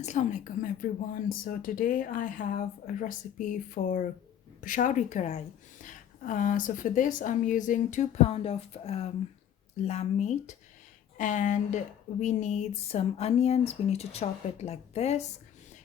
Assalamu alaikum everyone. So today I have a recipe for peshawari karahi. So for this I'm using 2 pounds of lamb meat, and we need some onions. We need to chop it like this,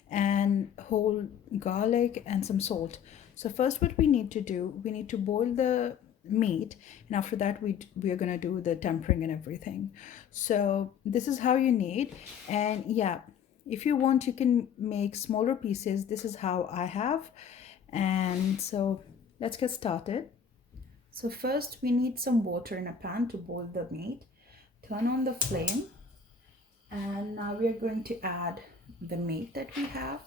and whole garlic and some salt. So first what we need to do, we need to boil the meat, and after that we are going to do the tempering and everything. So this is how you need. And yeah, if you want you can make smaller pieces. This is how I have. And so let's get started. So first we need some water in a pan to boil the meat. Turn on the flame, and now we are going to add the meat that we have.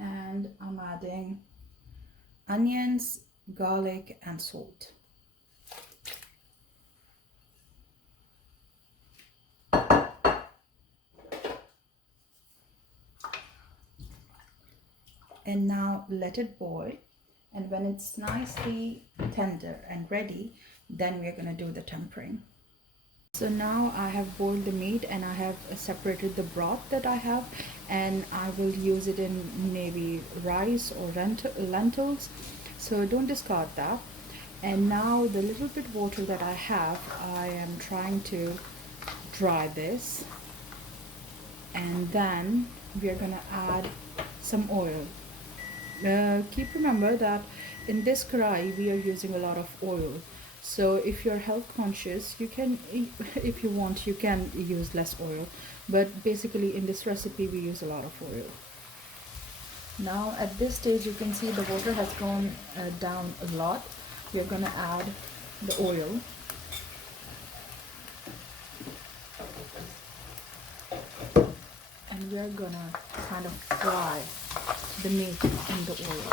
And I'm adding onions, garlic and salt. And now let it boil, and when it's nicely tender and ready, then we're going to do the tempering. So now I have boiled the meat, and I have separated the broth that I have, and I will use it in maybe rice or lentils, so don't discard that. And now the little bit water that I have, I am trying to dry this, and then we are gonna add some oil. Keep remember that in this karahi we are using a lot of oil, so if you're health conscious you can, if you want, you can use less oil, but basically in this recipe we use a lot of oil. Now at this stage you can see the water has gone down a lot. We're gonna add the oil. And we're gonna kind of fry the meat in the oil.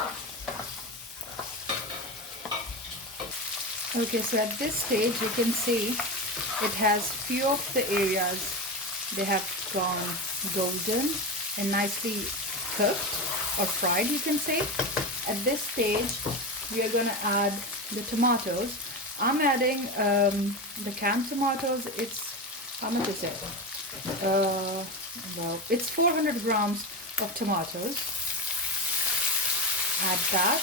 Okay, so at this stage you can see it has few of the areas, they have gone golden and nicely cooked or fried, you can say. At this stage we are going to add the tomatoes. I'm adding the canned tomatoes. It's, how much is it? Well, it's 400 grams of tomatoes. Add that.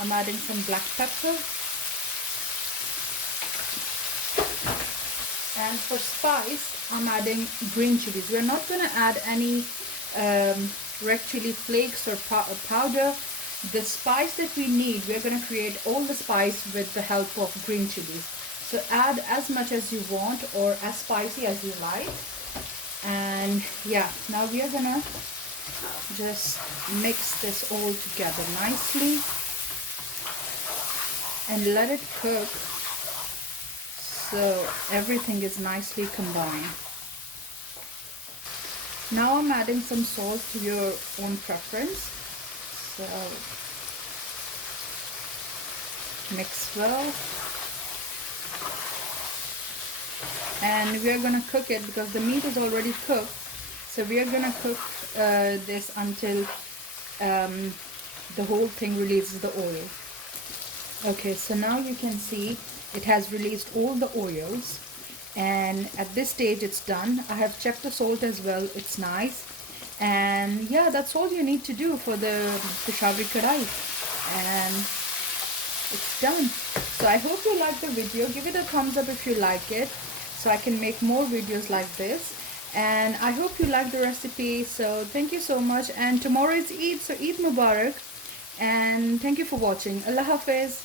I'm adding some black pepper. And for spice, I'm adding green chilies. We're not going to add any red chili flakes or powder. The spice that we need, we're going to create all the spice with the help of green chilies. So add as much as you want, or as spicy as you like. And yeah, now we are going to just mix this all together nicely and let it cook so everything is nicely combined. Now I'm adding some salt to your own preference. So mix well, and we are going to cook it because the meat is already cooked. So we are going to cook this until the whole thing releases the oil. Okay, so now you can see it has released all the oils, and at this stage it's done. I have checked the salt as well, it's nice. And yeah, that's all you need to do for the peshawari karahi, and it's done. So I hope you like the video. Give it a thumbs up if you like it, so I can make more videos like this. And I hope you like the recipe. So thank you so much, and tomorrow is Eid, so Eid Mubarak, and thank you for watching. Allah Hafiz.